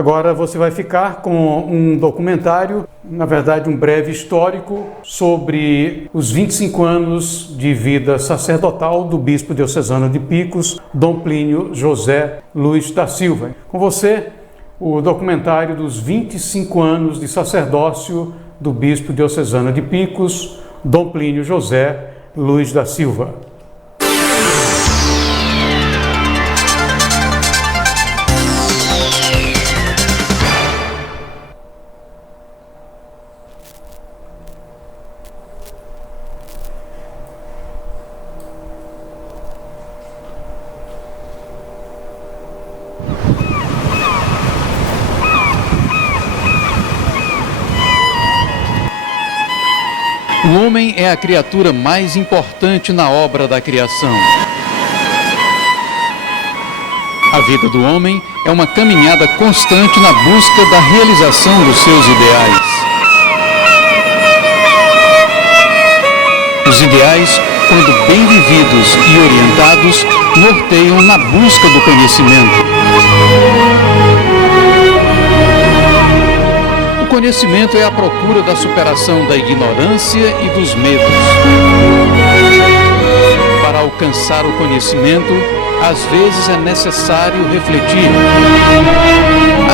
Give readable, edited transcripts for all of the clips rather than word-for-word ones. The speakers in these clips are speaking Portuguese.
Agora você vai ficar com um documentário, na verdade um breve histórico, sobre os 25 anos de vida sacerdotal do bispo diocesano de Picos, Dom Plínio José Luiz da Silva. Com você, o documentário dos 25 anos de sacerdócio do bispo diocesano de Picos, Dom Plínio José Luiz da Silva. O homem é a criatura mais importante na obra da criação. A vida do homem é uma caminhada constante na busca da realização dos seus ideais. Os ideais, quando bem vividos e orientados, norteiam na busca do conhecimento. O conhecimento é a procura da superação da ignorância e dos medos. Para alcançar o conhecimento, às vezes é necessário refletir.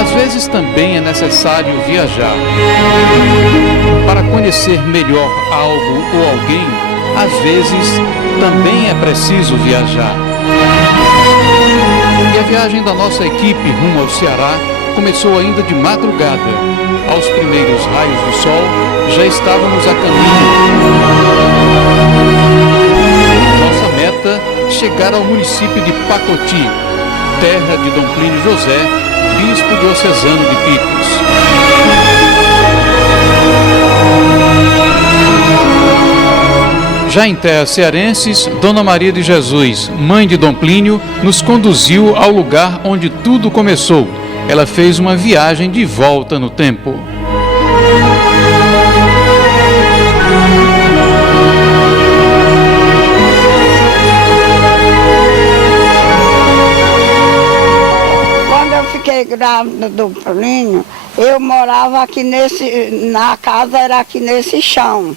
Às vezes também é necessário viajar. Para conhecer melhor algo ou alguém, às vezes também é preciso viajar. E a viagem da nossa equipe rumo ao Ceará começou ainda de madrugada. Aos primeiros raios do sol, já estávamos a caminho. Nossa meta, chegar ao município de Pacoti, terra de Dom Plínio José, bispo diocesano de Picos. Já em terras cearenses, Dona Maria de Jesus, mãe de Dom Plínio, nos conduziu ao lugar onde tudo começou. Ela fez uma viagem de volta no tempo. Quando eu fiquei grávida do Plínio, eu morava aqui na casa era aqui nesse chão.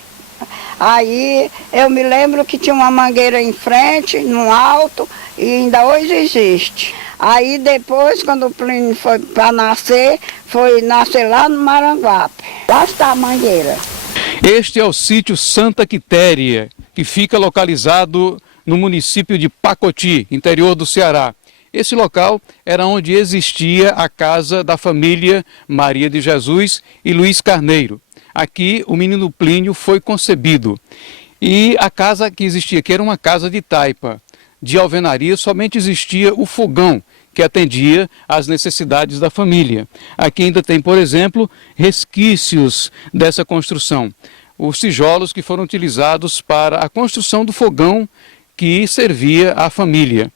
Aí eu me lembro que tinha uma mangueira em frente, no alto, e ainda hoje existe. Aí depois, quando o Plínio foi para nascer, foi nascer lá no Maranguape. Lá está a mangueira. Este é o sítio Santa Quitéria, que fica localizado no município de Pacoti, interior do Ceará. Esse local era onde existia a casa da família Maria de Jesus e Luiz Carneiro. Aqui o menino Plínio foi concebido. E a casa que existia aqui era uma casa de taipa. De alvenaria somente existia o fogão, que atendia às necessidades da família. Aqui ainda tem, por exemplo, resquícios dessa construção. Os tijolos que foram utilizados para a construção do fogão que servia à família.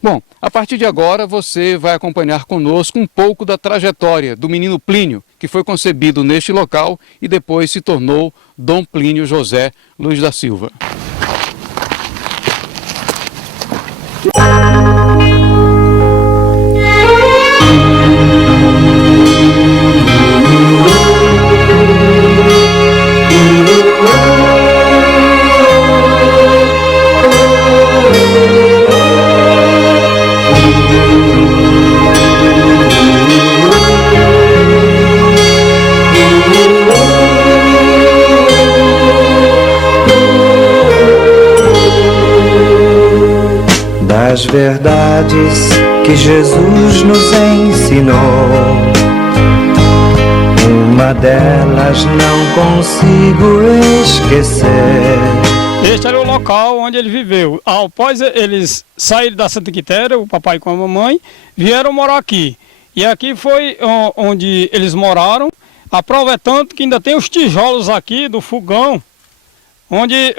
Bom, a partir de agora você vai acompanhar conosco um pouco da trajetória do menino Plínio, que foi concebido neste local e depois se tornou Dom Plínio José Luiz da Silva. Das verdades que Jesus nos ensinou, uma delas não consigo esquecer. Este era o local onde ele viveu. Após eles saírem da Santa Quitéria, o papai com a mamãe, vieram morar aqui. E aqui foi onde eles moraram, aproveitando que ainda tem os tijolos aqui do fogão, onde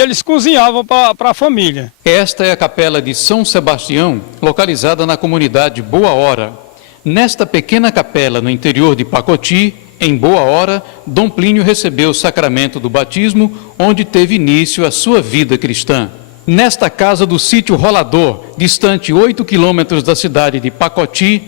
eles cozinhavam para a família. Esta é a capela de São Sebastião, localizada na comunidade Boa Hora. Nesta pequena capela no interior de Pacoti, em Boa Hora, Dom Plínio recebeu o sacramento do batismo, onde teve início a sua vida cristã. Nesta casa do sítio Rolador, distante 8 quilômetros da cidade de Pacoti,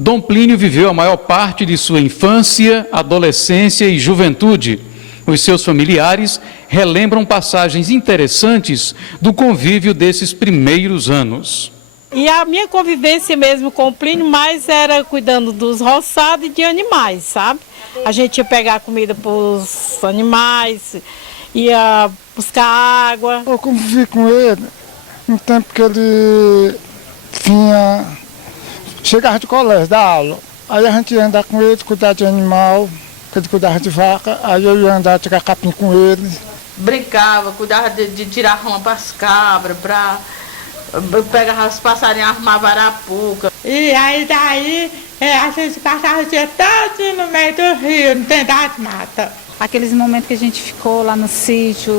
Dom Plínio viveu a maior parte de sua infância, adolescência e juventude. Os seus familiares relembram passagens interessantes do convívio desses primeiros anos. E a minha convivência mesmo com o Plínio mais era cuidando dos roçados e de animais, sabe? A gente ia pegar comida para os animais, ia buscar água. Eu convivi com ele no tempo que ele chegava de colégio, da aula. Aí a gente ia andar com ele, cuidar de animal, que ele cuidava de vaca, aí eu ia andar, tirar capim com ele. Brincava, cuidava de tirar rama para as cabras, pegava os passarinhos, arrumava arapuca. E aí daí a gente passava o dia todo no meio do rio, no dentro das matas. Aqueles momentos que a gente ficou lá no sítio,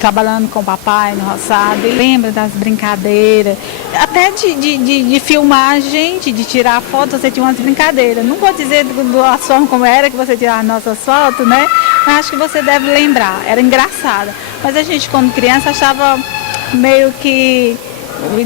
trabalhando com o papai no roçado, lembra das brincadeiras, até de filmar a gente, de tirar foto, você tinha umas brincadeiras. Não vou dizer da forma como era que você tirava as nossas fotos, né? Mas acho que você deve lembrar, era engraçada. Mas a gente, quando criança, achava meio que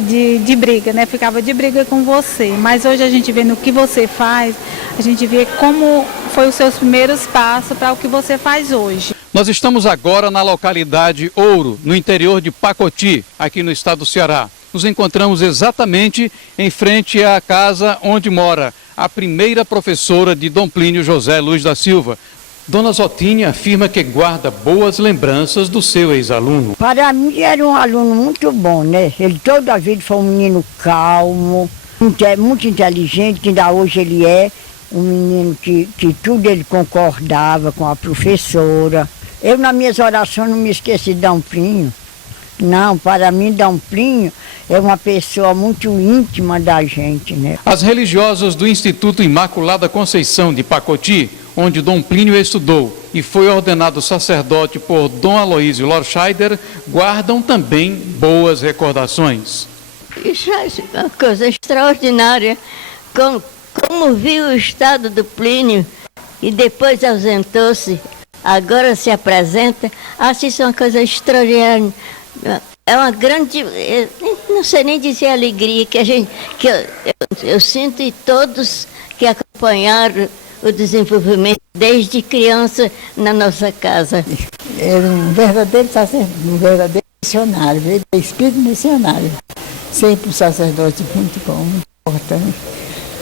de briga, né? Ficava de briga com você. Mas hoje a gente vê no que você faz, a gente vê como foi os seus primeiros passos para o que você faz hoje. Nós estamos agora na localidade Ouro, no interior de Pacoti, aqui no estado do Ceará. Nos encontramos exatamente em frente à casa onde mora a primeira professora de Dom Plínio José Luiz da Silva. Dona Zotinha afirma que guarda boas lembranças do seu ex-aluno. Para mim era um aluno muito bom, né? Ele toda a vida foi um menino calmo, muito inteligente, que ainda hoje ele é um menino que tudo ele concordava com a professora. Eu, nas minhas orações, não me esqueci de Dom Plínio. Não, para mim, Dom Plínio é uma pessoa muito íntima da gente, né? As religiosas do Instituto Imaculada Conceição de Pacoti, onde Dom Plínio estudou e foi ordenado sacerdote por Dom Aloísio Lorscheider, guardam também boas recordações. Isso é uma coisa extraordinária. Como viu o estado do Plínio e depois ausentou-se, agora se apresenta, acho isso uma coisa extraordinária. É uma grande, não sei nem dizer a alegria que eu sinto em todos que acompanharam o desenvolvimento desde criança na nossa casa. Era um verdadeiro sacerdote, um verdadeiro missionário, espírito missionário. Sempre um sacerdote muito bom, muito importante.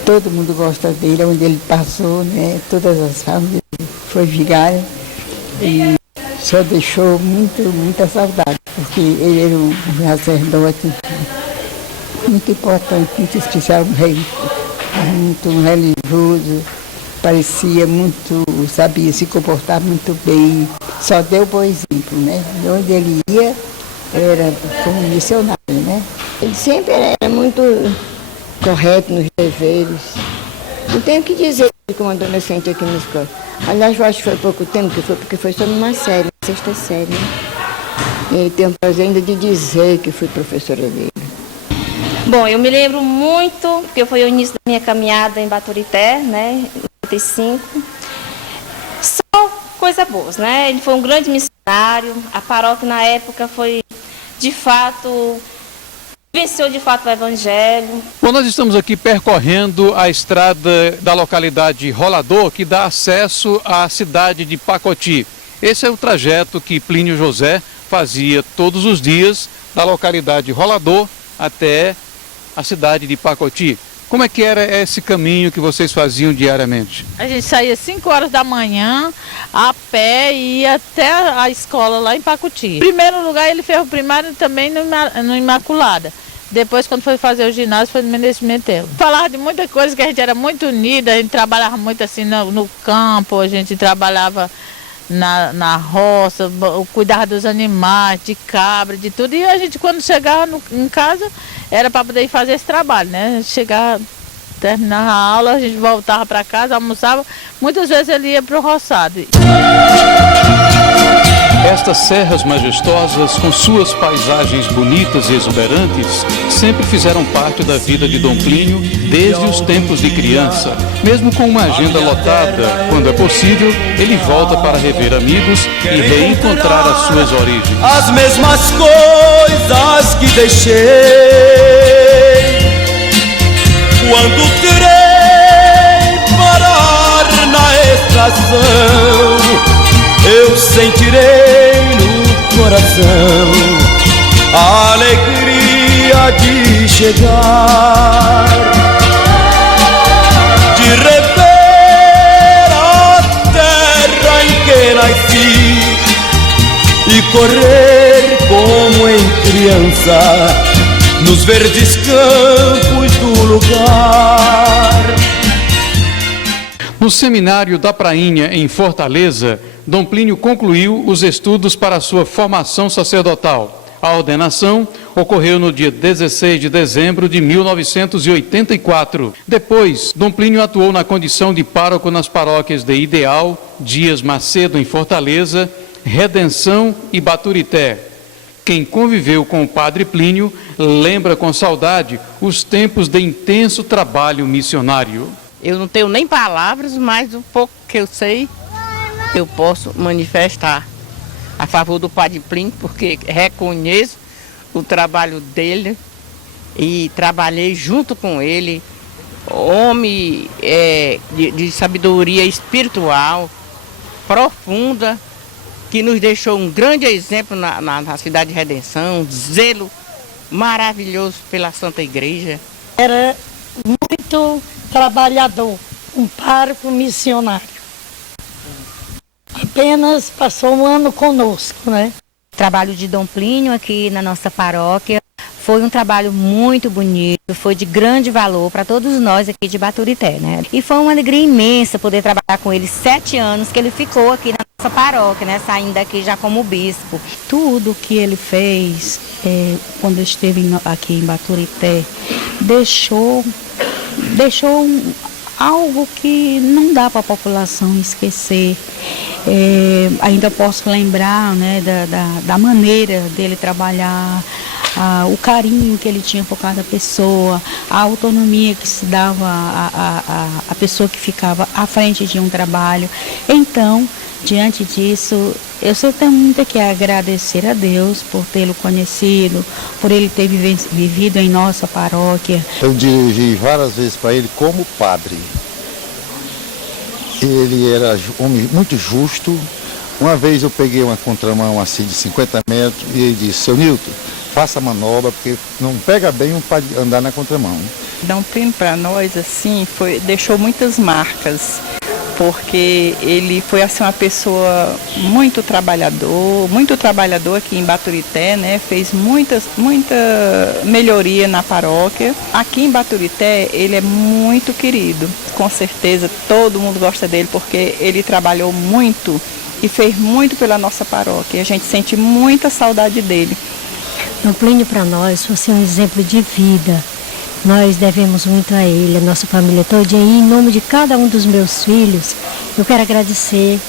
Todo mundo gosta dele, onde ele passou, né? Todas as famílias foi vigário e só deixou muita saudade, porque ele era um sacerdote muito importante, muito especial, muito religioso, parecia muito, sabia se comportar muito bem, só deu bom exemplo, né? De onde ele ia, era como missionário, né? Ele sempre era muito correto nos deveres. Não tenho o que dizer como adolescente aqui na escola. Aliás, eu acho que foi pouco tempo que foi, porque foi só numa série, sexta série. Né? E tenho o prazer ainda de dizer que fui professora dele. Bom, eu me lembro muito, porque foi o início da minha caminhada em Baturité, né, em 95. Só coisas boas, né? Ele foi um grande missionário, a paróquia na época foi, de fato, venceu de fato o Evangelho. Bom, nós estamos aqui percorrendo a estrada da localidade Rolador, que dá acesso à cidade de Pacoti. Esse é o trajeto que Plínio José fazia todos os dias da localidade Rolador até a cidade de Pacoti. Como é que era esse caminho que vocês faziam diariamente? A gente saía 5 horas da manhã a pé e ia até a escola lá em Pacoti. Em primeiro lugar, ele fez o primário também no Imaculada. Depois, quando foi fazer o ginásio, foi no Menezes Pimentel. Falava de muita coisa, que a gente era muito unida, a gente trabalhava muito assim no campo, a gente trabalhava na roça, cuidava dos animais, de cabra, de tudo. E a gente, quando chegava em casa, era para poder fazer esse trabalho, né? Chegava, terminava a aula, a gente voltava para casa, almoçava. Muitas vezes ele ia para o roçado. Estas serras majestosas, com suas paisagens bonitas e exuberantes, sempre fizeram parte da vida de Dom Plínio desde os tempos de criança. Mesmo com uma agenda lotada, quando é possível, ele volta para rever amigos e reencontrar as suas origens. As mesmas coisas que deixei quando terei razão, eu sentirei no coração a alegria de chegar, de rever a terra em que nasci e correr como em criança nos verdes campos do lugar. No seminário da Prainha, em Fortaleza, Dom Plínio concluiu os estudos para sua formação sacerdotal. A ordenação ocorreu no dia 16 de dezembro de 1984. Depois, Dom Plínio atuou na condição de pároco nas paróquias de Ideal, Dias Macedo, em Fortaleza, Redenção e Baturité. Quem conviveu com o Padre Plínio lembra com saudade os tempos de intenso trabalho missionário. Eu não tenho nem palavras, mas o pouco que eu sei, eu posso manifestar a favor do Padre Plínio, porque reconheço o trabalho dele e trabalhei junto com ele, homem de sabedoria espiritual profunda, que nos deixou um grande exemplo na cidade de Redenção, zelo maravilhoso pela Santa Igreja. Era muito trabalhador, um pároco missionário. Apenas passou um ano conosco, né? O trabalho de Dom Plínio aqui na nossa paróquia foi um trabalho muito bonito, foi de grande valor para todos nós aqui de Baturité, né? E foi uma alegria imensa poder trabalhar com ele 7 anos que ele ficou aqui na nossa paróquia, né? Saindo daqui já como bispo. Tudo que ele fez quando esteve aqui em Baturité deixou algo que não dá para a população esquecer. Ainda posso lembrar, né, da maneira dele trabalhar, o carinho que ele tinha por cada pessoa, a autonomia que se dava à pessoa que ficava à frente de um trabalho. Então, diante disso, eu só tenho muito que agradecer a Deus por tê-lo conhecido, por ele ter vivido em nossa paróquia. Eu dirigi várias vezes para ele como padre. Ele era um homem muito justo. Uma vez eu peguei uma contramão assim de 50 metros e ele disse: seu Nilton, faça a manobra, porque não pega bem um padre andar na contramão. Dom Plínio para nós assim deixou muitas marcas, porque ele foi assim uma pessoa muito trabalhador aqui em Baturité, né? Fez muita melhoria na paróquia. Aqui em Baturité ele é muito querido, com certeza todo mundo gosta dele, porque ele trabalhou muito e fez muito pela nossa paróquia. A gente sente muita saudade dele. Dom Plínio para nós foi um exemplo de vida. Nós devemos muito a ele, a nossa família toda, e em nome de cada um dos meus filhos, eu quero agradecer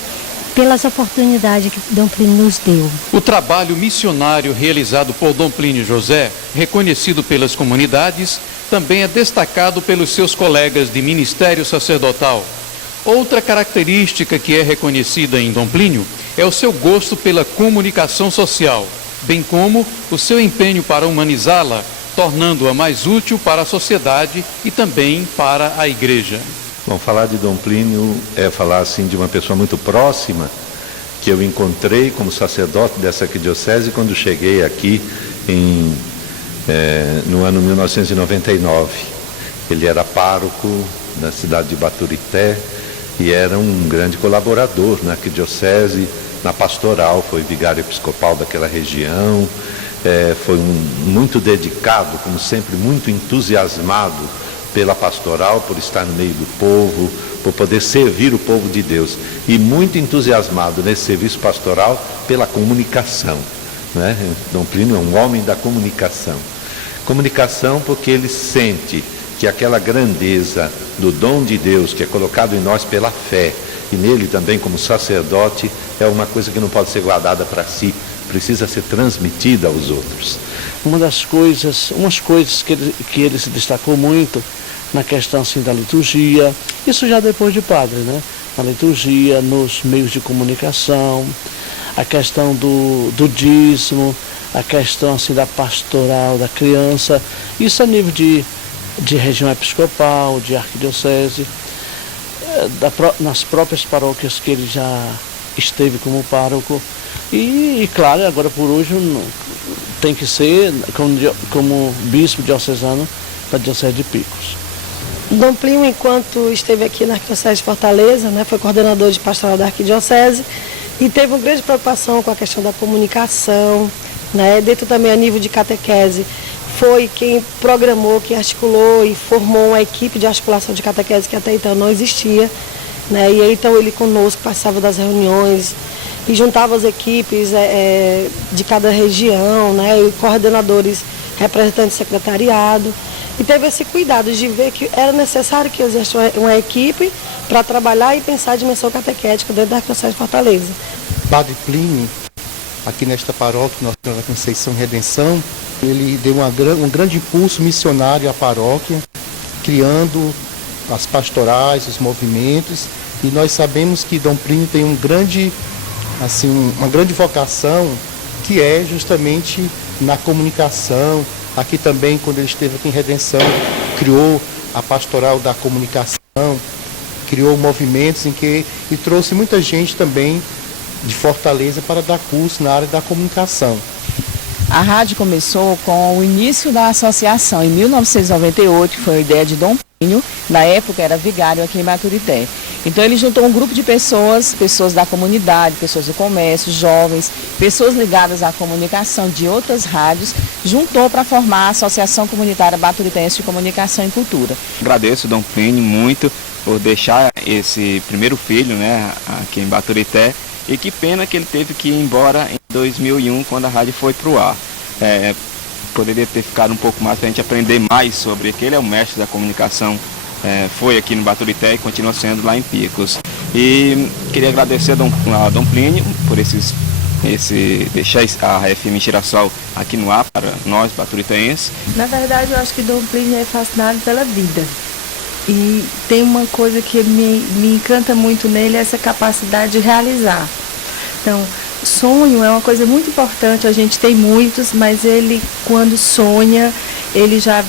pelas oportunidades que Dom Plínio nos deu. O trabalho missionário realizado por Dom Plínio José, reconhecido pelas comunidades, também é destacado pelos seus colegas de ministério sacerdotal. Outra característica que é reconhecida em Dom Plínio é o seu gosto pela comunicação social, bem como o seu empenho para humanizá-la, tornando-a mais útil para a sociedade e também para a igreja. Bom, falar de Dom Plínio é falar assim de uma pessoa muito próxima, que eu encontrei como sacerdote dessa arquidiocese quando cheguei aqui no ano 1999. Ele era pároco na cidade de Baturité e era um grande colaborador na arquidiocese, na pastoral, foi vigário episcopal daquela região. Foi muito dedicado, como sempre, muito entusiasmado pela pastoral, por estar no meio do povo, por poder servir o povo de Deus, e muito entusiasmado nesse serviço pastoral pela comunicação, né? Dom Plínio é um homem da comunicação. Comunicação porque ele sente que aquela grandeza do dom de Deus que é colocado em nós pela fé, e nele também como sacerdote, é uma coisa que não pode ser guardada para si, precisa ser transmitida aos outros. Umas coisas que ele se destacou muito na questão assim, da liturgia, isso já depois de padre, né? Na liturgia, nos meios de comunicação, a questão do dízimo, a questão assim, da pastoral da criança, isso a nível de região episcopal, de arquidiocese. nas próprias paróquias que ele já esteve como pároco. E claro, agora por hoje tem que ser como bispo diocesano da Diocese de Picos. Dom Plínio, enquanto esteve aqui na Arquidiocese de Fortaleza, né, foi coordenador de pastoral da Arquidiocese e teve uma grande preocupação com a questão da comunicação, né, dentro também a nível de catequese. Foi quem programou, quem articulou e formou uma equipe de articulação de catequese que até então não existia, né, e aí então ele conosco participava das reuniões e juntava as equipes de cada região, né, e coordenadores, representantes do secretariado. E teve esse cuidado de ver que era necessário que existisse uma equipe para trabalhar e pensar a dimensão catequética dentro da Arquidiocese de Fortaleza. Padre Plínio, aqui nesta paróquia, Nossa Senhora da Conceição e Redenção, ele deu um grande impulso missionário à paróquia, criando as pastorais, os movimentos, e nós sabemos que Dom Plínio tem uma grande vocação, que é justamente na comunicação. Aqui também, quando ele esteve aqui em Redenção, criou a pastoral da comunicação, criou movimentos e trouxe muita gente também de Fortaleza para dar curso na área da comunicação. A rádio começou com o início da associação em 1998, que foi a ideia de Dom Plínio, na época era vigário aqui em Baturité. Então ele juntou um grupo de pessoas da comunidade, pessoas do comércio, jovens, pessoas ligadas à comunicação de outras rádios, juntou para formar a Associação Comunitária Baturitense de Comunicação e Cultura. Agradeço Dom Plínio muito por deixar esse primeiro filho, né, aqui em Baturité, e que pena que ele teve que ir embora em 2001, quando a rádio foi para o ar. Poderia ter ficado um pouco mais para a gente aprender mais sobre que ele é o mestre da comunicação. Foi aqui no Baturité e continua sendo lá em Picos. E queria agradecer a Dom Plínio por deixar a FM Girassol aqui no ar para nós, baturitenses. Na verdade, eu acho que Dom Plínio é fascinado pela vida. E tem uma coisa que me encanta muito nele, é essa capacidade de realizar. Então, sonho é uma coisa muito importante, a gente tem muitos, mas ele, quando sonha, ele já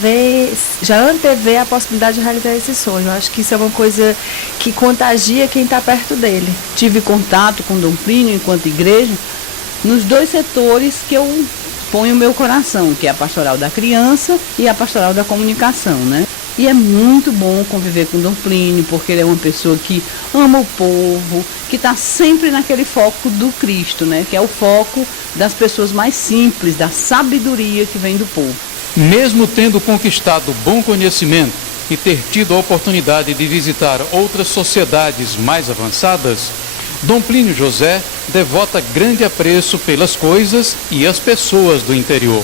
antevê a possibilidade de realizar esse sonho. Eu acho que isso é uma coisa que contagia quem está perto dele. Tive contato com Dom Plínio enquanto igreja nos dois setores que eu ponho o meu coração, que é a pastoral da criança e a pastoral da comunicação, né? E é muito bom conviver com Dom Plínio, porque ele é uma pessoa que ama o povo, que está sempre naquele foco do Cristo, né? Que é o foco das pessoas mais simples, da sabedoria que vem do povo. Mesmo tendo conquistado bom conhecimento e ter tido a oportunidade de visitar outras sociedades mais avançadas, Dom Plínio José devota grande apreço pelas coisas e as pessoas do interior.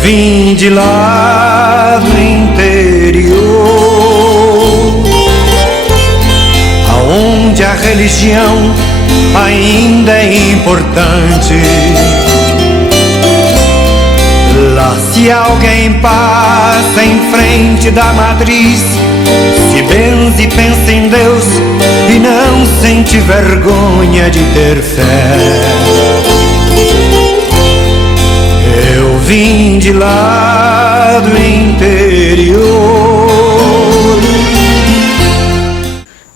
Vim de lá do interior, aonde a religião ainda é importante. Lá se alguém passa em frente da matriz, se benze e pensa em Deus e não sente vergonha de ter fé. Eu vim de lá do interior.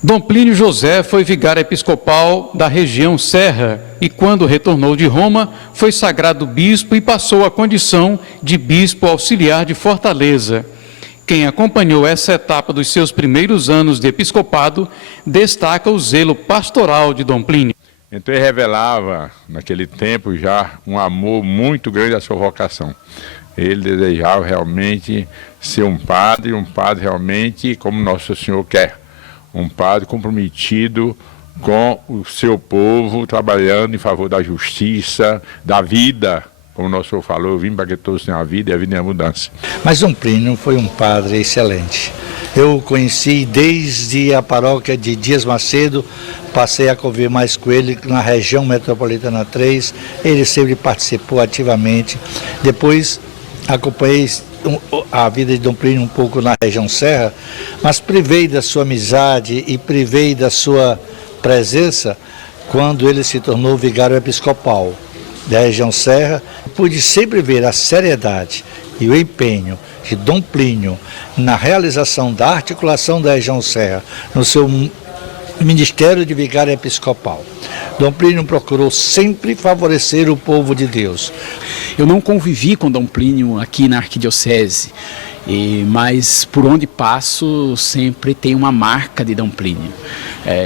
Dom Plínio José foi vigário episcopal da região Serra e, quando retornou de Roma, foi sagrado bispo e passou a condição de bispo auxiliar de Fortaleza. Quem acompanhou essa etapa dos seus primeiros anos de episcopado destaca o zelo pastoral de Dom Plínio. Então ele revelava, naquele tempo já, um amor muito grande à sua vocação. Ele desejava realmente ser um padre realmente como Nosso Senhor quer. Um padre comprometido com o seu povo, trabalhando em favor da justiça, da vida. Como o nosso Senhor falou, eu vim para que todos tenham a vida e a vida em abundância. Mas Dom Plínio foi um padre excelente. Eu o conheci desde a paróquia de Dias Macedo, passei a conviver mais com ele na região metropolitana 3, ele sempre participou ativamente. Depois acompanhei a vida de Dom Plínio um pouco na região Serra, mas privei da sua amizade e privei da sua presença quando ele se tornou vigário episcopal da região Serra. Pude sempre ver a seriedade e o empenho de Dom Plínio na realização da articulação da região Serra no seu ministério de vigário episcopal. Dom Plínio procurou sempre favorecer o povo de Deus. Eu não convivi com Dom Plínio aqui na arquidiocese, mas por onde passo sempre tem uma marca de Dom Plínio.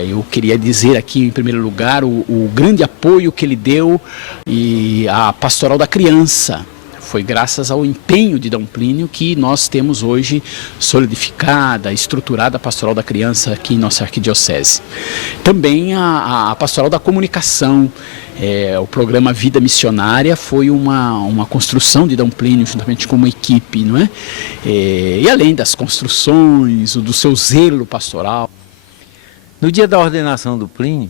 Eu queria dizer aqui, em primeiro lugar, o grande apoio que ele deu e a pastoral da criança. Foi graças ao empenho de Dom Plínio que nós temos hoje solidificada, estruturada a pastoral da criança aqui em nossa arquidiocese. Também a pastoral da comunicação. O programa Vida Missionária foi uma construção de Dom Plínio juntamente com uma equipe, não é? E além das construções, do seu zelo pastoral. No dia da ordenação do Plínio,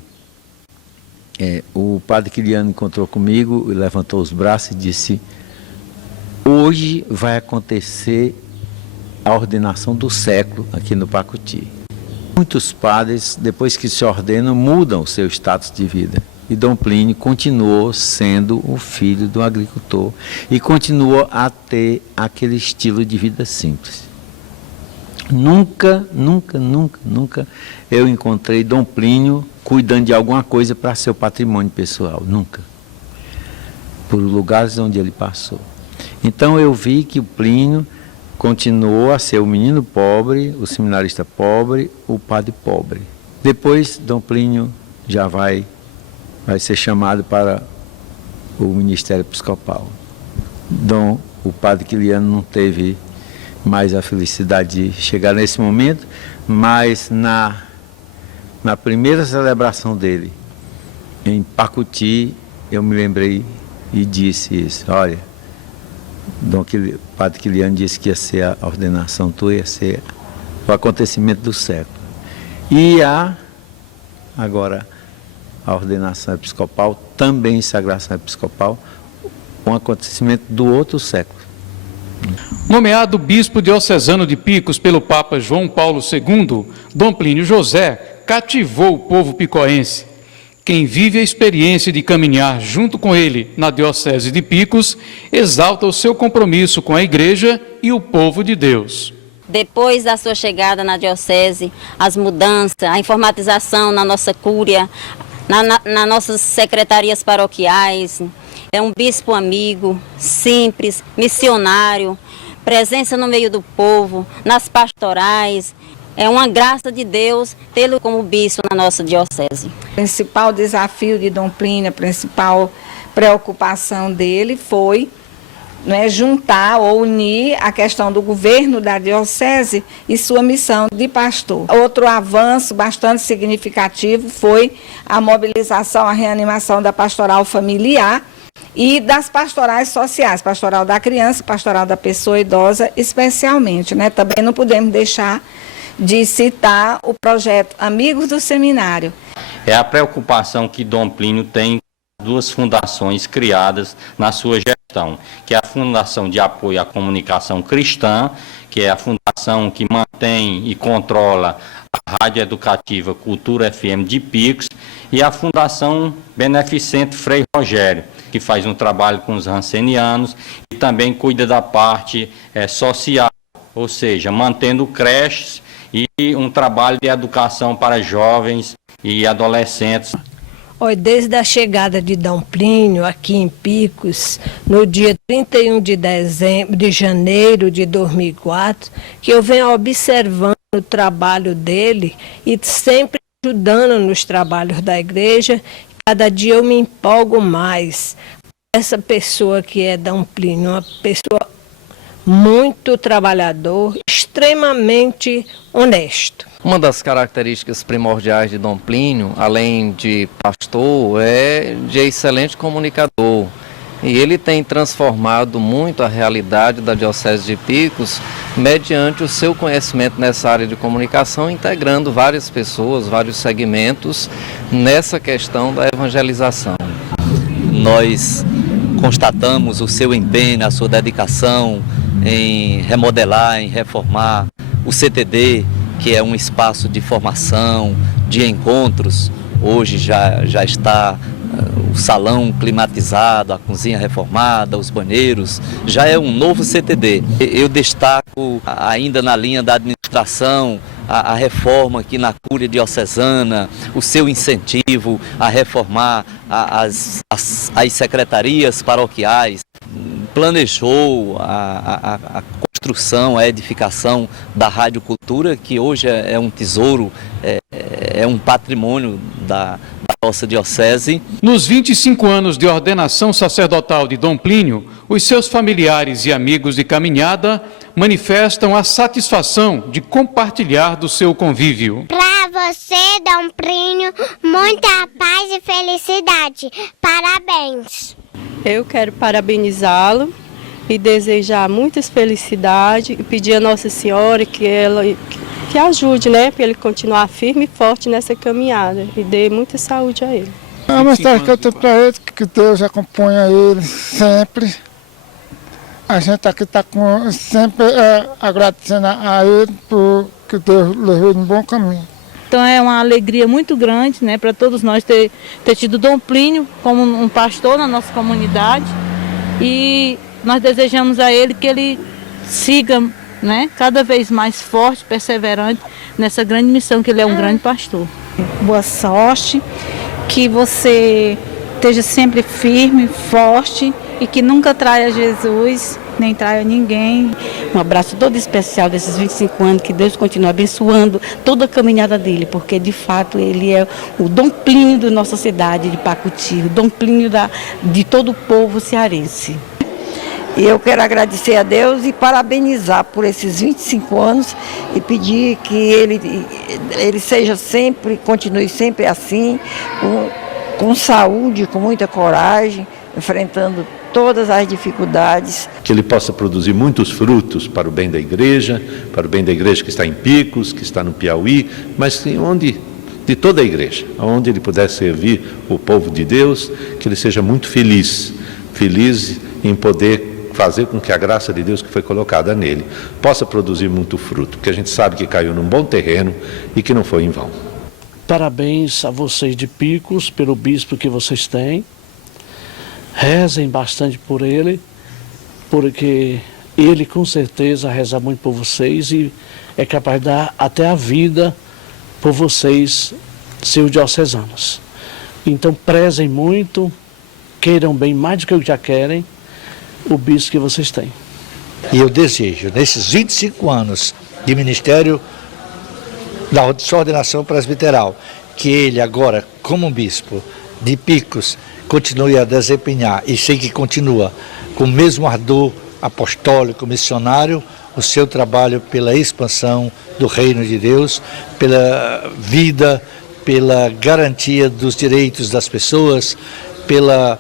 o padre Quiliano encontrou comigo, levantou os braços e disse: hoje vai acontecer a ordenação do século aqui no Pacuti. Muitos padres, depois que se ordenam, mudam o seu status de vida. E Dom Plínio continuou sendo o filho do agricultor e continuou a ter aquele estilo de vida simples. Nunca eu encontrei Dom Plínio cuidando de alguma coisa para seu patrimônio pessoal. Nunca. Por lugares onde ele passou. Então eu vi que o Plínio continuou a ser o menino pobre, o seminarista pobre, o padre pobre. Depois Dom Plínio já vai ser chamado para o ministério episcopal. O padre Quiliano não teve mais a felicidade de chegar nesse momento, mas na primeira celebração dele, em Pacuti, eu me lembrei e disse isso: olha, o padre Quiliano disse que ia ser a ordenação tua, ia ser o acontecimento do século. E agora a ordenação episcopal, também sagração episcopal, um acontecimento do outro século. Nomeado bispo diocesano de Picos pelo Papa João Paulo II, Dom Plínio José cativou o povo picoense. Quem vive a experiência de caminhar junto com ele na diocese de Picos, exalta o seu compromisso com a igreja e o povo de Deus. Depois da sua chegada na diocese, as mudanças, a informatização na nossa cúria, nas nossas secretarias paroquiais, é um bispo amigo, simples, missionário, presença no meio do povo, nas pastorais. É uma graça de Deus tê-lo como bispo na nossa diocese. O principal desafio de Dom Plínio, a principal preocupação dele foi juntar ou unir a questão do governo da diocese e sua missão de pastor. Outro avanço bastante significativo foi a mobilização, a reanimação da pastoral familiar e das pastorais sociais, pastoral da criança, pastoral da pessoa idosa, especialmente. Também não podemos deixar de citar o projeto Amigos do Seminário. É a preocupação que Dom Plínio tem com duas fundações criadas na sua gestão, que é a Fundação de Apoio à Comunicação Cristã, que é a fundação que mantém e controla a Rádio Educativa Cultura FM de Picos, e a Fundação Beneficente Frei Rogério, que faz um trabalho com os rancenianos e também cuida da parte social, ou seja, mantendo creches e um trabalho de educação para jovens e adolescentes. Desde a chegada de Dom Plínio aqui em Picos, no dia 31 de janeiro de 2004, que eu venho observando o trabalho dele e sempre ajudando nos trabalhos da igreja. Cada dia eu me empolgo mais. Essa pessoa que é Dom Plínio, uma pessoa muito trabalhador, extremamente honesto. Uma das características primordiais de Dom Plínio, além de pastor, é de excelente comunicador. E ele tem transformado muito a realidade da Diocese de Picos mediante o seu conhecimento nessa área de comunicação, integrando várias pessoas, vários segmentos nessa questão da evangelização. Nós constatamos o seu empenho, a sua dedicação em remodelar, em reformar o CTD, que é um espaço de formação, de encontros. Hoje já está o salão climatizado, a cozinha reformada, os banheiros, já é um novo CTD. Eu destaco ainda na linha da administração, a reforma aqui na Cúria Diocesana, o seu incentivo a reformar as secretarias paroquiais, planejou a construção, a edificação da Rádio Cultura, que hoje é um tesouro, é um patrimônio da nossa diocese. Nos 25 anos de ordenação sacerdotal de Dom Plínio, os seus familiares e amigos de caminhada manifestam a satisfação de compartilhar do seu convívio. Para você, Dom Plínio, muita paz e felicidade. Parabéns. Eu quero parabenizá-lo e desejar muitas felicidades e pedir a Nossa Senhora que ajude, né, para ele continuar firme e forte nessa caminhada e dê muita saúde a ele. A mensagem que eu tenho para ele, que Deus acompanha ele sempre. A gente aqui está sempre agradecendo a ele por que Deus levou ele no bom caminho. Então é uma alegria muito grande, né, para todos nós ter tido Dom Plínio como um pastor na nossa comunidade, e nós desejamos a ele que ele siga, né, cada vez mais forte, perseverante nessa grande missão, que ele é um grande pastor. Boa sorte, que você esteja sempre firme, forte e que nunca traia Jesus, nem traia ninguém. Um abraço todo especial desses 25 anos, que Deus continue abençoando toda a caminhada dele, porque de fato ele é o Dom Plínio da nossa cidade de Pacuti, o Dom Plínio de todo o povo cearense. E eu quero agradecer a Deus e parabenizar por esses 25 anos e pedir que ele seja sempre, continue sempre assim, com saúde, com muita coragem, enfrentando todas as dificuldades. Que ele possa produzir muitos frutos para o bem da igreja, para o bem da igreja que está em Picos, que está no Piauí, mas de toda a igreja, onde ele puder servir o povo de Deus, que ele seja muito feliz em poder fazer com que a graça de Deus que foi colocada nele possa produzir muito fruto, porque a gente sabe que caiu num bom terreno e que não foi em vão. Parabéns a vocês de Picos pelo bispo que vocês têm. Rezem bastante por ele, porque ele com certeza reza muito por vocês e é capaz de dar até a vida por vocês, seus diocesanos. Então prezem muito, queiram bem mais do que já querem o bispo que vocês têm. E eu desejo, nesses 25 anos de ministério da sua ordenação presbiteral, que ele agora, como bispo de Picos, continue a desempenhar, e sei que continua, com o mesmo ardor apostólico, missionário, o seu trabalho pela expansão do reino de Deus, pela vida, pela garantia dos direitos das pessoas, pelo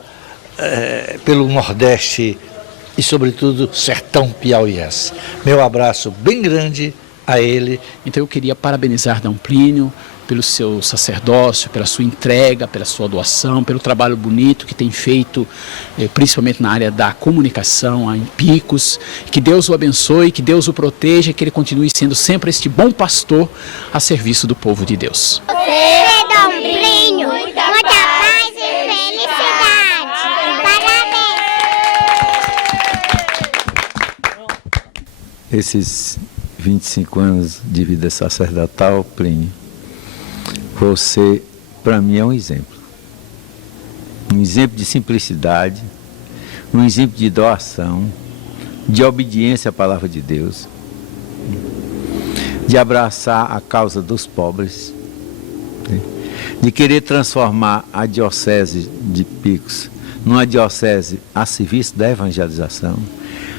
Nordeste e, sobretudo, sertão piauiense. Meu abraço bem grande a ele. Então eu queria parabenizar Dom Plínio pelo seu sacerdócio, pela sua entrega, pela sua doação, pelo trabalho bonito que tem feito, principalmente na área da comunicação, em Picos. Que Deus o abençoe, que Deus o proteja, que ele continue sendo sempre este bom pastor a serviço do povo de Deus. Dom Plínio, muita paz e felicidade. Parabéns. Esses 25 anos de vida sacerdotal, Plínio, você, para mim, é um exemplo. Um exemplo de simplicidade, um exemplo de doação, de obediência à palavra de Deus, de abraçar a causa dos pobres, de querer transformar a diocese de Picos numa diocese a serviço da evangelização,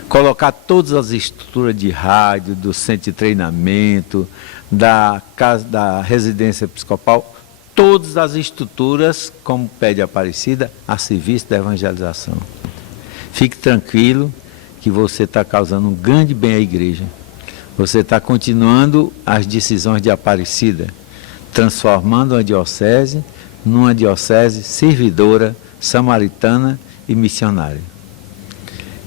colocar todas as estruturas de rádio, do centro de treinamento, da casa, da residência episcopal, todas as estruturas, como pede a Aparecida, a serviço da evangelização. Fique tranquilo que você está causando um grande bem à igreja. Você está continuando as decisões de Aparecida, transformando a diocese numa diocese servidora, samaritana, e missionário.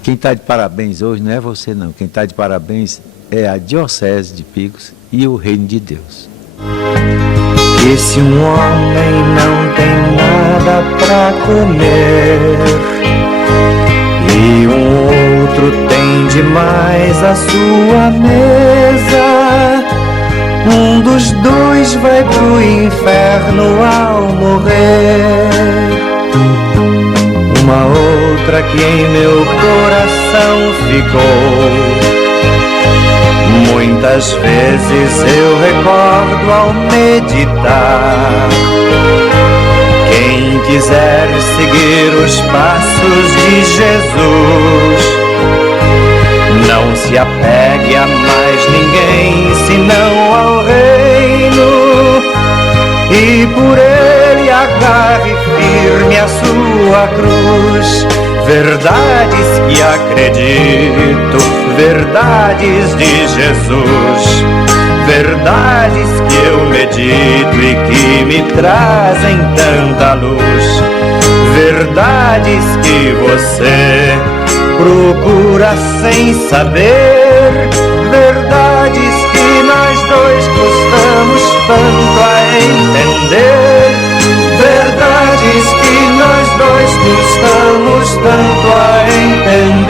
Quem está de parabéns hoje não é você não, quem está de parabéns é a Diocese de Picos e o Reino de Deus. Que se um homem não tem nada para comer e um outro tem demais a sua mesa, um dos dois vai pro inferno ao morrer. Uma outra que em meu coração ficou, muitas vezes eu recordo ao meditar. Quem quiser seguir os passos de Jesus, não se apegue a mais ninguém senão ao reino, e por ele agarre firme a sua cruz. Verdades que acredito, verdades de Jesus, verdades que eu medito e que me trazem tanta luz, verdades que você procura sem saber, verdades que nós dois custamos tanto a entender, verdades que nós dois custamos tanto a entender.